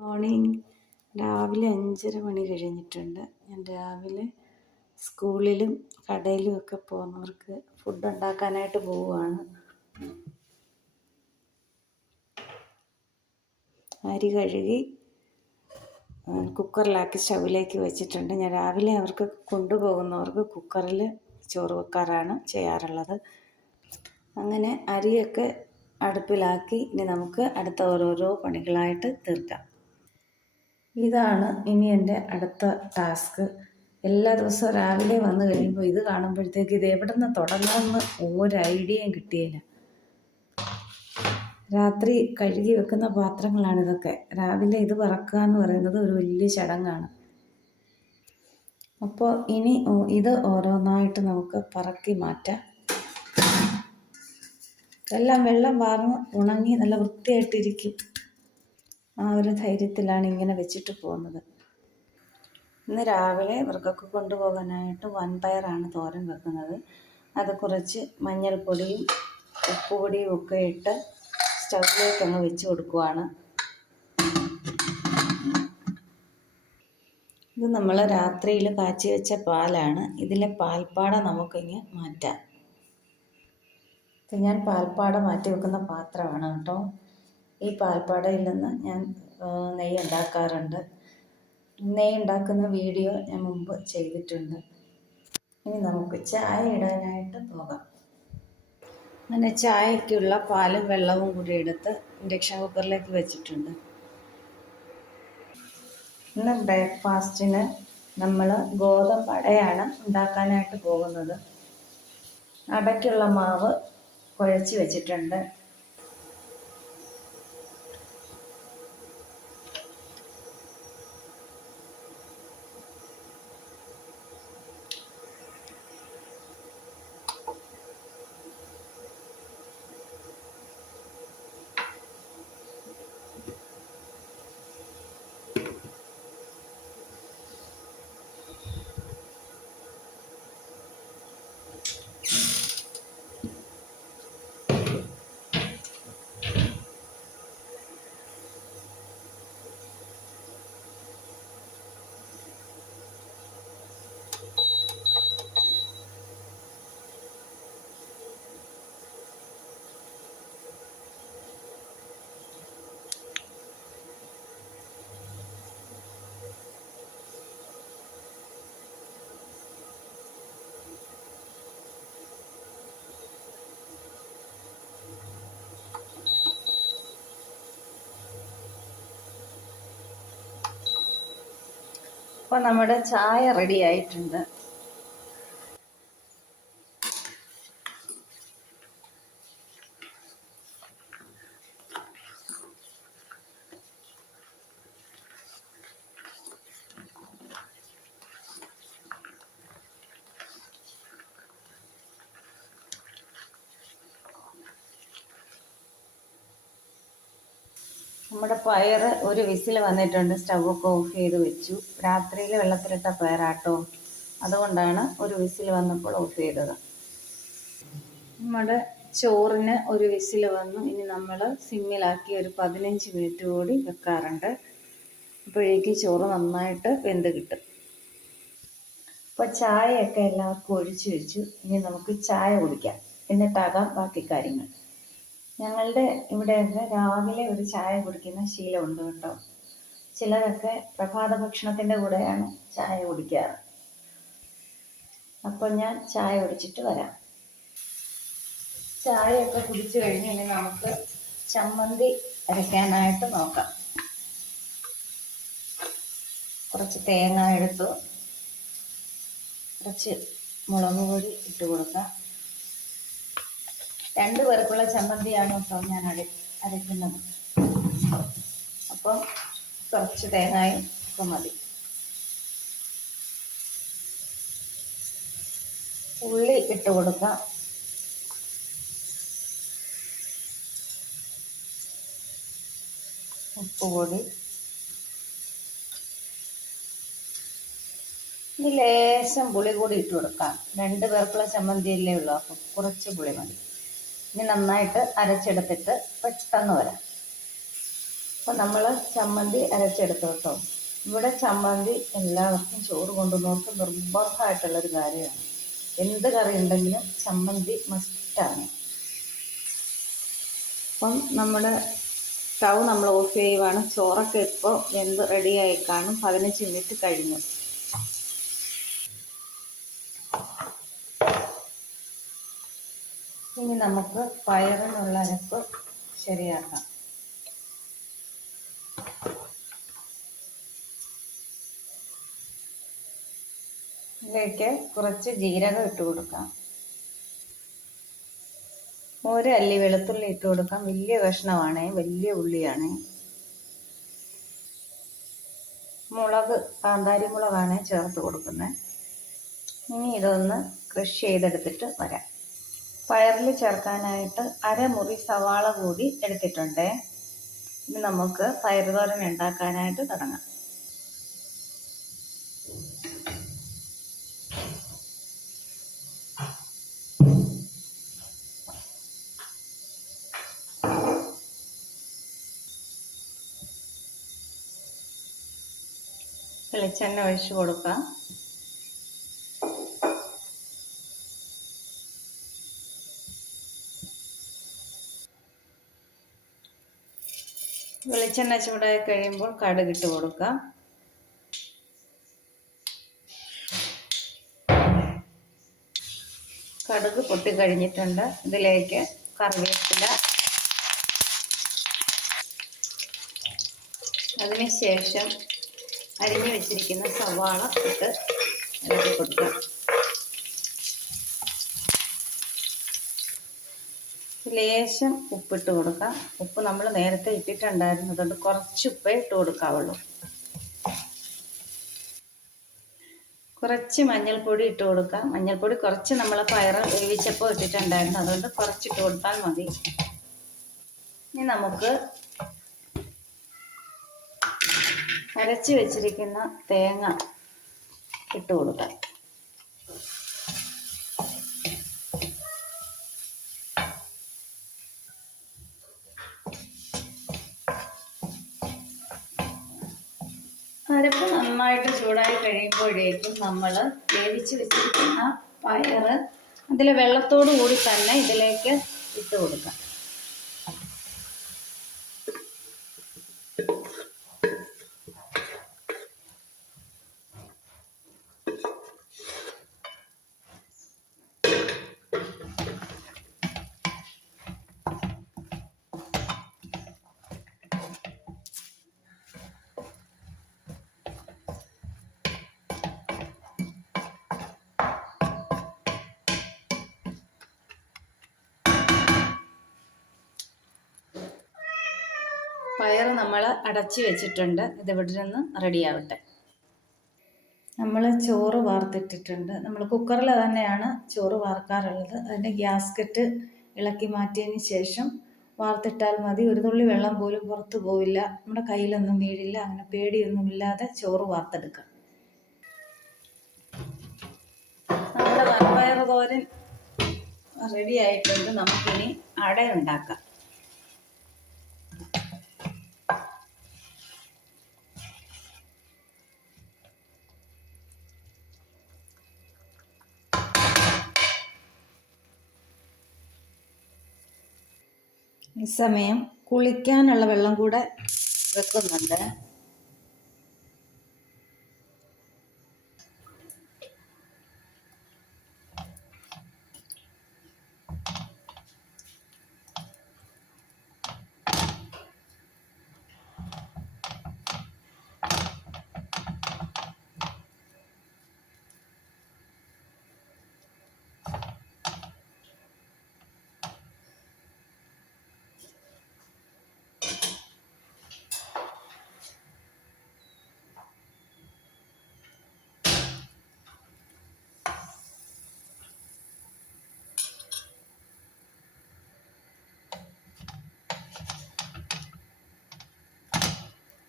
Morning. രാവിലെ 5:30 മണി കഴിഞ്ഞിട്ടുണ്ട്. ഞാൻ രാവിലെ സ്കൂളിലും കടയിലും ഒക്കെ പോകുന്നവർക്ക് ഫുഡ് ഉണ്ടാക്കാനായിട്ട് പോവുകയാണ്. അരി കഴുകി കുക്കറിലാക്കി സ്റ്റൗവിലേക്ക് വെച്ചിട്ടുണ്ട്. ഞാൻ രാവിലെ അവർക്ക് കൊണ്ടുപോകുന്നവർക്ക് കുക്കറിൽ ചോറ് വെക്കാറാണ് ചെയ്യാറുള്ളത്. അങ്ങനെ അരിയൊക്കെ അടുപ്പിലാക്കി ഇനി നമുക്ക് അടുത്ത ഓരോരോ പണികളായിട്ട് തീർക്കാം. ഇതാണ് ഇനി എൻ്റെ അടുത്ത ടാസ്ക്. എല്ലാ ദിവസവും രാവിലെ വന്നു കഴിയുമ്പോൾ ഇത് കാണുമ്പോഴത്തേക്ക് ഇത് എവിടെ നിന്ന് തുടങ്ങുമെന്ന് ഒരു ഐഡിയയും കിട്ടിയില്ല. രാത്രി കഴുകി വെക്കുന്ന പാത്രങ്ങളാണ് ഇതൊക്കെ. രാവിലെ ഇത് പറക്കുക എന്ന് പറയുന്നത് ഒരു വലിയ ചടങ്ങാണ്. അപ്പോൾ ഇനി ഇത് ഓരോന്നായിട്ട് നമുക്ക് പറക്കി മാറ്റാം. എല്ലാം വെള്ളം വാർന്ന് ഉണങ്ങി നല്ല വൃത്തിയായിട്ടിരിക്കും. ആ ഒരു ധൈര്യത്തിലാണ് ഇങ്ങനെ വെച്ചിട്ട് പോകുന്നത്. ഇന്ന് രാവിലെ ഇവർക്കൊക്കെ കൊണ്ടുപോകാനായിട്ട് വൻപയറാണ് തോരൻ വെക്കുന്നത്. അത് കുറച്ച് മഞ്ഞൾപ്പൊടിയും ഉപ്പുപൊടിയും ഒക്കെ ഇട്ട് സ്റ്റൗവിലേക്ക് അങ്ങ് വെച്ച് കൊടുക്കുവാണ്. ഇത് നമ്മൾ രാത്രിയിൽ കാച്ചി വെച്ച പാലാണ്. ഇതിലെ പാൽപ്പാട നമുക്കിങ്ങ് മാറ്റാം. ഇത് ഞാൻ പാൽപ്പാട മാറ്റി വെക്കുന്ന പാത്രമാണ് കേട്ടോ. ഈ പാൽപ്പാടയിൽ നിന്ന് ഞാൻ നെയ്യ് ഉണ്ടാക്കാറുണ്ട്. നെയ്യ് ഉണ്ടാക്കുന്ന വീഡിയോ ഞാൻ മുമ്പ് ചെയ്തിട്ടുണ്ട്. ഇനി നമുക്ക് ചായ ഇടാനായിട്ട് പോകാം. അങ്ങനെ ചായക്കുള്ള പാലും വെള്ളവും കൂടി എടുത്ത് ഇൻഡക്ഷൻ കുക്കറിലേക്ക് വെച്ചിട്ടുണ്ട്. ഇന്ന് ബ്രേക്ക്ഫാസ്റ്റിന് നമ്മൾ ഗോതമ്പ് അടയാണ് ഉണ്ടാക്കാനായിട്ട് പോകുന്നത്. അടയ്ക്കുള്ള മാവ് കുഴച്ച് വെച്ചിട്ടുണ്ട്. അപ്പോൾ നമ്മുടെ ചായ റെഡി ആയിട്ടുണ്ട്. നമ്മുടെ പയർ ഒരു വിസിൽ വന്നിട്ടുണ്ട്. സ്റ്റൗവൊക്കെ ഓഫ് ചെയ്ത് വെച്ചു. രാത്രിയിൽ വെള്ളത്തിലിട്ട പയറാട്ടോ, അതുകൊണ്ടാണ് ഒരു വിസിൽ വന്നപ്പോൾ ഓഫ് ചെയ്തത്. നമ്മുടെ ചോറിന് ഒരു വിസിൽ വന്നു. ഇനി നമ്മൾ സിമ്മിലാക്കി ഒരു 15 മിനിറ്റ് കൂടി വെക്കാറുണ്ട്. അപ്പോഴേക്ക് ചോറ് നന്നായിട്ട് വെന്ത് കിട്ടും. അപ്പോൾ ചായയൊക്കെ എല്ലാവർക്കും ഒഴിച്ചു വെച്ചു. ഇനി നമുക്ക് ചായ കുടിക്കാം, എന്നിട്ടാകാം ബാക്കി കാര്യങ്ങൾ. ഞങ്ങളുടെ ഇവിടെയൊക്കെ രാവിലെ ഒരു ചായ കുടിക്കുന്ന ശീലമുണ്ട് കേട്ടോ. ചിലരൊക്കെ പ്രഭാത ഭക്ഷണത്തിൻ്റെ കൂടെയാണ് ചായ കുടിക്കാറ്. അപ്പോൾ ഞാൻ ചായ കുടിച്ചിട്ട് വരാം. ചായയൊക്കെ കുടിച്ചു കഴിഞ്ഞ് ഇനി നമുക്ക് ചമ്മന്തി അരയ്ക്കാനായിട്ട് നോക്കാം. കുറച്ച് തേങ്ങ എടുത്തു, കുറച്ച് മുളക് പൊടി ഇട്ട് കൊടുക്കാം. 2 പേർക്കുള്ള ചമ്മന്തിയാണ് കേട്ടോ ഞാൻ അരയ്ക്കുന്നത്. അപ്പം കുറച്ച് തേങ്ങയും ഒക്കെ മതി. ഉള്ളി ഇട്ട് കൊടുക്കാം. ഉപ്പുപൊടി, ഇനി ലേശം പുളി കൂടി ഇട്ട് കൊടുക്കാം. 2 പേർക്കുള്ള ചമ്മന്തിയല്ലേ ഉള്ളൂ, അപ്പം കുറച്ച് പുളി മതി. ഇനി നന്നായിട്ട് അരച്ചെടുത്തിട്ട് പെട്ടെന്ന് വരാം. അപ്പം നമ്മൾ ചമ്മന്തി അരച്ചെടുത്തു കേട്ടോ. ഇവിടെ ചമ്മന്തി എല്ലാവർക്കും ചോറ് കൊണ്ടുവന്നവർക്ക് നിർബന്ധമായിട്ടുള്ളൊരു കാര്യമാണ്. എന്ത് കറി ഉണ്ടെങ്കിലും ചമ്മന്തി മസ്റ്റാണ്. അപ്പം നമ്മുടെ സ്റ്റൗ നമ്മൾ ഓഫ് ചെയ്യുവാണ്. ചോറൊക്കെ ഇപ്പോൾ വെന്ത് റെഡിയായി കാണും. 15 മിനിറ്റ് കഴിഞ്ഞു. ഇനി നമുക്ക് പയറിനുള്ള അരപ്പ് ശരിയാക്കാം. ഇതിലേക്ക് കുറച്ച് ജീരകം ഇട്ട് കൊടുക്കാം. 1 അല്ലി വെളുത്തുള്ളി ഇട്ട് കൊടുക്കാം. വലിയ കഷ്ണമാണ്, വലിയ ഉള്ളിയാണ്. മുളക് കാന്താരി മുളകാണ് ചേർത്ത് കൊടുക്കുന്നത്. ഇനി ഇതൊന്ന് ക്രഷ് ചെയ്തെടുത്തിട്ട് വരാം. പയറിൽ ചേർക്കാനായിട്ട് അരമുറി സവാള കൂടി എടുത്തിട്ടുണ്ട്. ഇനി നമുക്ക് പയർ തോരൻ ഉണ്ടാക്കാനായിട്ട് തുടങ്ങാം. വെളിച്ചെണ്ണ ഒഴിച്ച് കൊടുക്കാം. വെളിച്ചെണ്ണ ചൂടായി കഴിയുമ്പോൾ കടുക് ഇട്ട് കൊടുക്കാം. കടുക് പൊട്ടിക്കഴിഞ്ഞിട്ടുണ്ട്. ഇതിലേക്ക് കറിവേപ്പില, അതിനുശേഷം അരിഞ്ഞു വെച്ചിരിക്കുന്ന സവാള ഇട്ട് ഇളക്കി കൊടുക്കാം. ലേശം ഉപ്പിട്ട് കൊടുക്കാം. ഉപ്പ് നമ്മൾ നേരത്തെ ഇട്ടിട്ടുണ്ടായിരുന്നു, അതുകൊണ്ട് കുറച്ച് ഉപ്പേ ഇട്ട് കൊടുക്കാവുള്ളൂ. കുറച്ച് മഞ്ഞൾപ്പൊടി ഇട്ട് കൊടുക്കാം. മഞ്ഞൾപ്പൊടി കുറച്ച് നമ്മൾ പയർ വേവിച്ചപ്പോൾ ഇട്ടിട്ടുണ്ടായിരുന്നു, അതുകൊണ്ട് കുറച്ചിട്ട് കൊടുത്താൽ മതി. ഇനി നമുക്ക് അരച്ച് വെച്ചിരിക്കുന്ന തേങ്ങ ഇട്ട് കൊടുക്കാം. അരപ്പ് നന്നായിട്ട് ചൂടായി കഴിയുമ്പോഴേക്കും നമ്മൾ വേവിച്ച് വെച്ചിരിക്കുന്ന പയർ അതിലെ വെള്ളത്തോടു കൂടി തന്നെ ഇതിലേക്ക് ഇട്ട് കൊടുക്കാം. പയർ നമ്മൾ അടച്ച് വെച്ചിട്ടുണ്ട്. ഇതിവിടെ നിന്ന് റെഡിയാവട്ടെ. നമ്മൾ ചോറ് വാർത്തിട്ടിട്ടുണ്ട്. നമ്മൾ കുക്കറിൽ തന്നെയാണ് ചോറ് വാർക്കാറുള്ളത്. അതിൻ്റെ ഗ്യാസ്കറ്റ് ഇളക്കി മാറ്റിയതിന് ശേഷം വാർത്തിട്ടാൽ മതി. ഒരു തുള്ളി വെള്ളം പോലും പുറത്തു പോവില്ല, നമ്മുടെ കയ്യിലൊന്നും വീഴില്ല. അങ്ങനെ പേടിയൊന്നുമില്ലാതെ ചോറ് വാർത്തെടുക്കാം. നമ്മുടെ വൻപയർ തോരൻ റെഡി ആയിട്ടുണ്ട്. നമുക്കിനി അട ഉണ്ടാക്കാം. ഈ സമയം കുളിക്കാനുള്ള വെള്ളം കൂടെ വെക്കുന്നുണ്ട്.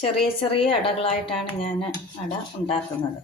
ചെറിയ ചെറിയ അടകളായിട്ടാണ് ഞാൻ അട ഉണ്ടാക്കുന്നത്.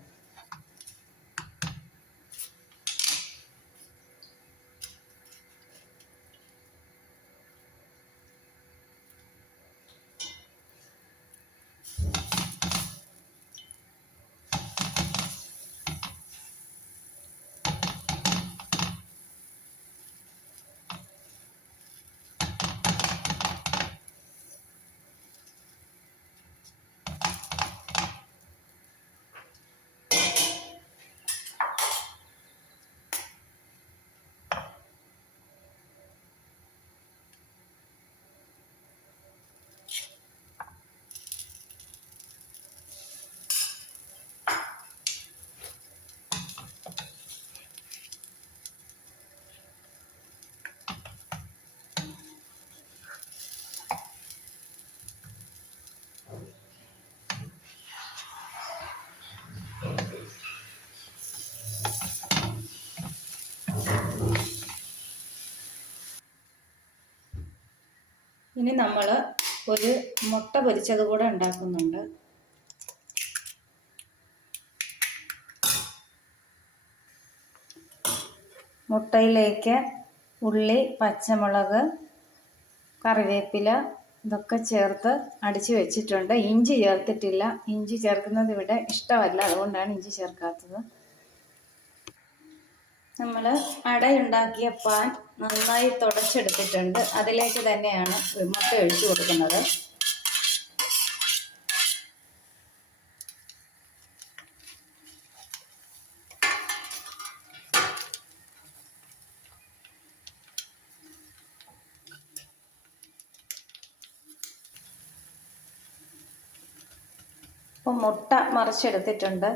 ഇനി നമ്മൾ ഒരു മുട്ട പൊരിച്ചത് കൂടെ ഉണ്ടാക്കുന്നുണ്ട്. മുട്ടയിലേക്ക് ഉള്ളി, പച്ചമുളക്, കറിവേപ്പില ഇതൊക്കെ ചേർത്ത് അടിച്ച് വെച്ചിട്ടുണ്ട്. ഇഞ്ചി ചേർത്തിട്ടില്ല. ഇഞ്ചി ചേർക്കുന്നത് ഇവിടെ ഇഷ്ടമല്ല, അതുകൊണ്ടാണ് ഇഞ്ചി ചേർക്കാത്തത്. നമ്മൾ അടയുണ്ടാക്കിയ പാൻ നന്നായി തുടച്ചെടുത്തിട്ടുണ്ട്. അതിലേക്ക് തന്നെയാണ് മുട്ട ഒഴിച്ചു കൊടുക്കുന്നത്. അപ്പം മുട്ട മറിച്ചെടുത്തിട്ടുണ്ട്.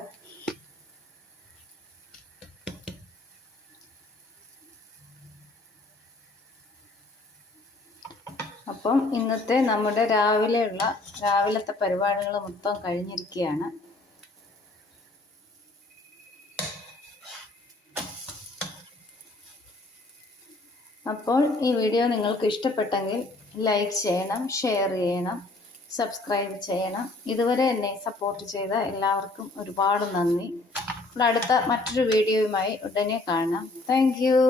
അപ്പം ഇന്നത്തെ നമ്മുടെ രാവിലത്തെ പരിപാടികൾ മൊത്തം കഴിഞ്ഞിരിക്കുകയാണ്. അപ്പോൾ ഈ വീഡിയോ നിങ്ങൾക്ക് ഇഷ്ടപ്പെട്ടെങ്കിൽ ലൈക്ക് ചെയ്യണം, ഷെയർ ചെയ്യണം, സബ്സ്ക്രൈബ് ചെയ്യണം. ഇതുവരെ എന്നെ സപ്പോർട്ട് ചെയ്ത എല്ലാവർക്കും ഒരുപാട് നന്ദി. അടുത്ത മറ്റൊരു വീഡിയോയുമായി ഉടനെ കാണാം. Thank you.